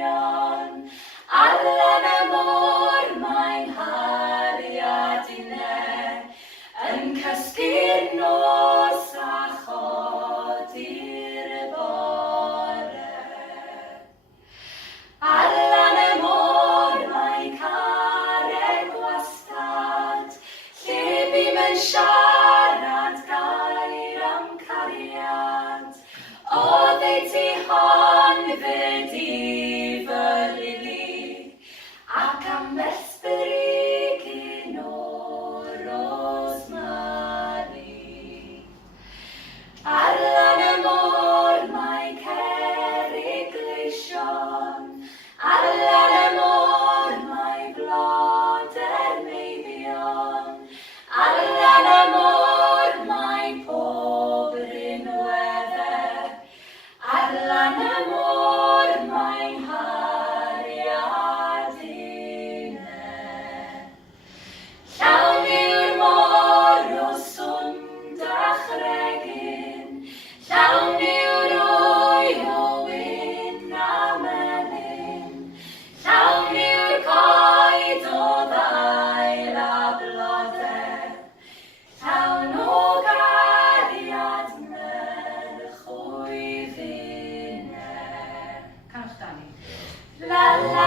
carion. Ar lan y môr mae'n hariad unne, yn cysgu'r nos a chodi'r bore. Ar lan y môr mae'n carreg wastad, lle bym yn siarad gair am cariad. O ddeu ti hon fyd i fy rili, ac am esbrigyn o rosemary. Ar lan y môr mae cerrig gleision, ar lan y môr mae blodau'r meiddion, ar lan y môr mae pob rinweddau, ar lan y môr mae'n hariad unne. Llawn yw'r môr o swnd a chregyn, llawn yw'r wy o wyn a melyn, llawn yw'r coed o ddail a blodau, llawn o gariad merch o'i finne. Canwch Dani. La la